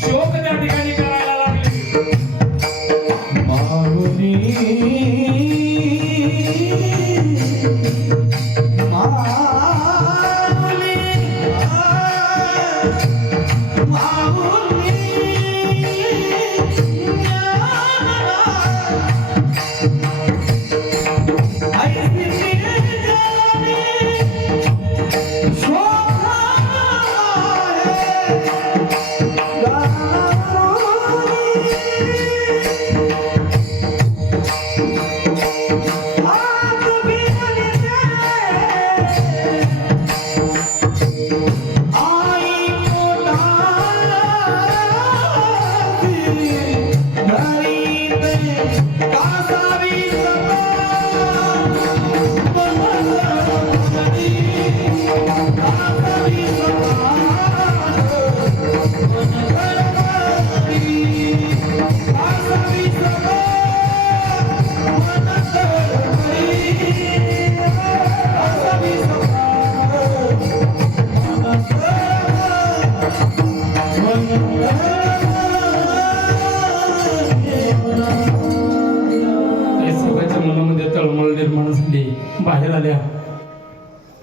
勝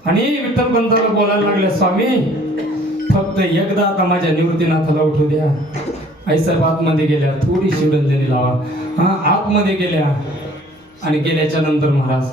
आणि विठ्ठल पंताला बोलायला लागले स्वामी फक्त एकदा आता माझ्या निवृत्तीनाथाला उठू द्या. आई साहेब आतमध्ये गेल्या थोडी शिवरंजनी लावा. हा आतमध्ये गेल्या आणि गेल्याच्यानंतर महाराज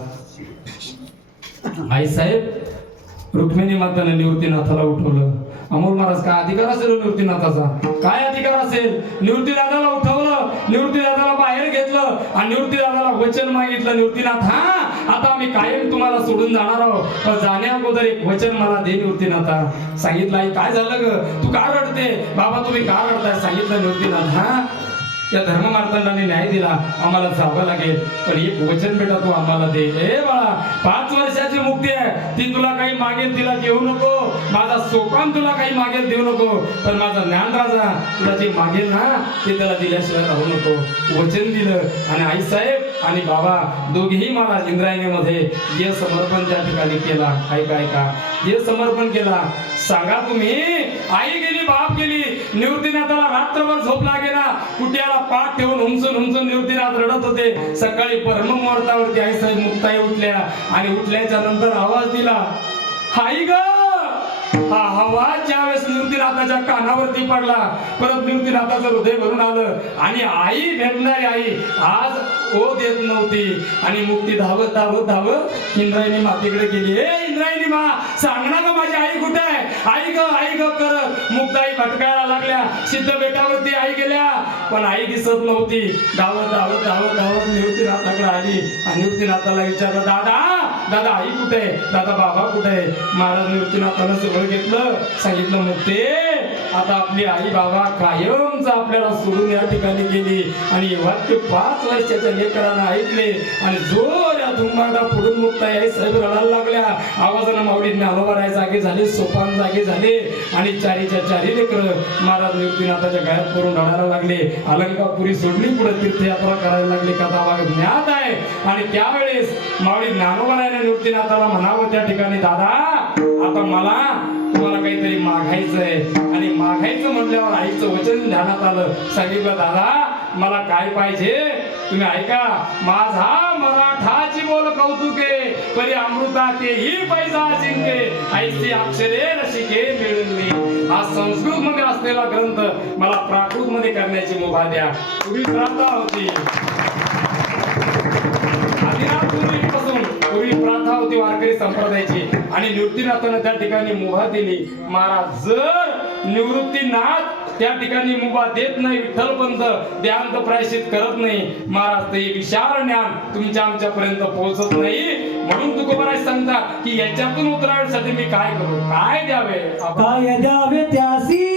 आई साहेब रुक्मिणी माताने निवृत्तीनाथाला उठवलं. अमोल महाराज काय अधिकार असेल निवृत्तीनाथाचा? काय अधिकार असेल? निवृत्तीनाथाला उठवलं निवृत्तीनाथाला बाहेर घेतलं आणि निवृत्तीनाथाला वचन मागितलं. निवृत्तीनाथ हा आता आम्ही कायम तुम्हाला सोडून जाणार आहोत पण जाण्या अगोदर एक वचन मला दे निवृत्तीनाथा. सांगितलं आई काय झालं ग? तू का रडते? बाबा तुम्ही का रडताय? सांगितलं निवृत्तीनाथ. हा त्या धर्ममार्तंडाने न्याय दिला. आम्हाला जावं लागेल. पण एक वचन बेटा तू आम्हाला दे. ए बाळा पाच वर्षाची मुक्ती आहे. ती तुला काही मागेल तिला घेऊ नको. माझा सोपान तुला काही मागेल देऊ नको. पण माझा ज्ञान राजा तुला जे मागेल ना ते त्याला दिल्याशिवाय राहू नको. वचन दिलं. आणि आई साहेब आणि बाबा दोघेही मला इंद्रायणीमध्ये जे समर्पण त्या ठिकाणी केला. ऐका ऐका जे समर्पण केला. सांगा तुम्ही आई गेली बाप गेली. निवृत्तीनाथाला रात्रभर झोप लागेना. कुट्याला पाठ ठेवून हुमसून हुमसून निवृत्तीनाथ रडत होते. सकाळी परम मुहूर्तावरती आई साहेब मुक्ताई उठल्या आणि उठल्याच्या नंतर आवाज दिला आई ग हा हवा ज्या वेळेस निवृत्तीनाथाच्या कानावरती पडला परत निवृत्तीनाथाचं हृदय भरून आलं. आणि आई भेटणारी आई आज ओ देत नव्हती. आणि मुक्ती धावत धावत धावत इंद्रायणी मातीकडे गेली. ए इंद्रायणी मा सांग ना ग माझी आई कुठे आहे? आई ग आई ग करत मुक्ताई भटकायला लागल्या. सिद्ध बेटावरती आई गेल्या. पण आई दिसत नव्हती. धावत धावत धावत धावत निवृत्तीनाथाकडे आली. आणि निवृत्तीनाथाला विचारलं दादा दादा आई कुठे? आहे दादा बाबा कुठे? आहे महाराज निवृत्तीनाथानं सगळं घेतलं. सांगितलं मुक्ते आता आपली आई बाबा कायमच आपल्याला सोडून या ठिकाणी गेली. आणि हे वाक्य पाच वर्षाच्या लेकरांना ऐकले. आणि जोर धुमाडा पुढून मुक्त आहे. साहेब रडायला लागल्या. आवाजानं माऊली ज्ञानोबाराय जागे झाले सोपान जागे झाले. आणि चारीच्या चारी लेकर महाराज निवृत्तीनाथाच्या गळ्यात करून रडायला लागले. अलंकापुरी सोडली पुढे तीर्थयात्रा करायला लागली. कथा भाग ज्ञात आहे. आणि त्यावेळेस माऊली ज्ञानोबारायने निवृत्तीनाथाला म्हणावं त्या ठिकाणी दादा आता मला तुम्हाला काहीतरी मागायचंय आणि मागायचं म्हटल्यावर आईचं वचन ध्यानात आलं. सांगितलं दादा मला काय पाहिजे? तुम्ही ऐका. माझा मला मराठाची बोल कौतुके परी अमृता तेही पैसा जिंके. ऐसे अक्षरे रसिके मिळवली हा संस्कृत मध्ये असलेला ग्रंथ मला प्राकृत मध्ये करण्याची मुभा द्या. तुम्ही प्रार्थना होती. आदिनाथपूर्वीपासून पूर्वी प्रथा होती वारकरी संप्रदायाची. आणि निवृत्तीनाथानं त्या ठिकाणी मुभा दिली. महाराज जर निवृत्तीनाथ त्या ठिकाणी मुभा देत नाही विठ्ठलपंत देहांत प्रायश्चित करत नाही. महाराज ते विशाल ज्ञान तुमच्या आमच्यापर्यंत पोहोचत नाही. म्हणून तुकोबराज सांगता की याच्यातून उतरावण्यासाठी मी काय करू? काय द्यावे? काय द्यावे त्यासी?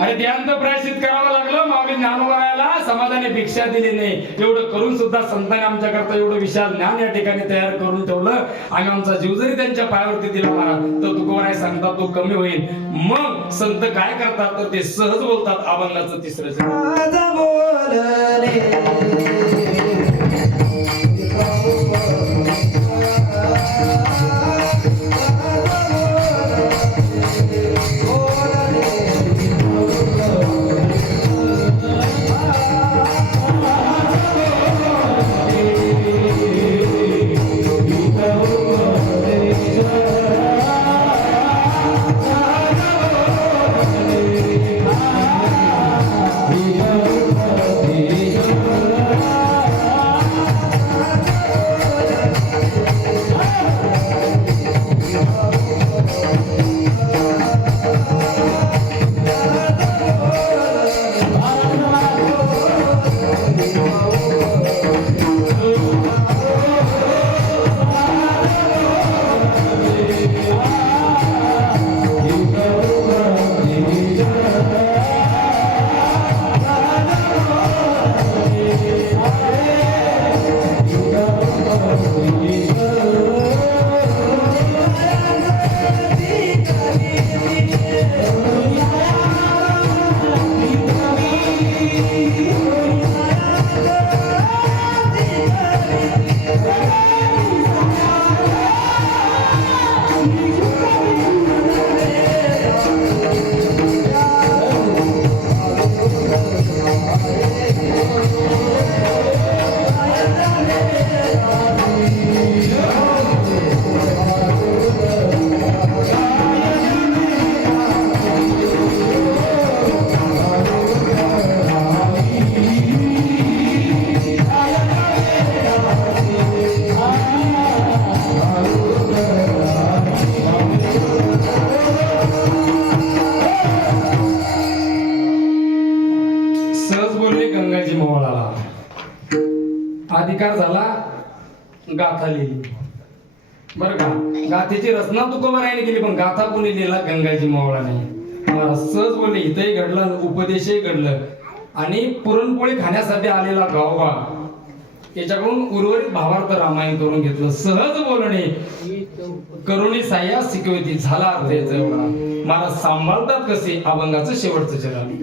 आणि त्यानंतर प्रायश्चित करावं लागलं. माऊली ज्ञानोबरायला समाजाने भिक्षा दिली नाही. एवढं करून सुद्धा संतांनी आमच्याकरता एवढं विशाल ज्ञान या ठिकाणी तयार करून ठेवलं. आणि आमचा जीव जरी त्यांच्या पायावरती दिला महाराज तर तुकोबराय सांगतात तो कमी होईल. मग संत काय करतात? तर ते सहज बोलतात अभंगाचं तिसरं गाथा लिहिली. बरं का? गाथेची रचना तुकोबारायने केली पण गाथा कोणी लिहिला? गंगाजी मोहळा नाही मला सहज बोलले इथंही घडलं उपदेशही घडलं. आणि पुरणपोळी खाण्यासाठी आलेला गावबा याच्याकडून उर्वरित भावार्थ रामायण करून घेतलं. सहज बोलणे. करुणी साह्या शिकवती झाला अर्थ याचा एवढा. मला सांभाळतात कसे? अभंगाचं शेवटचं चरण.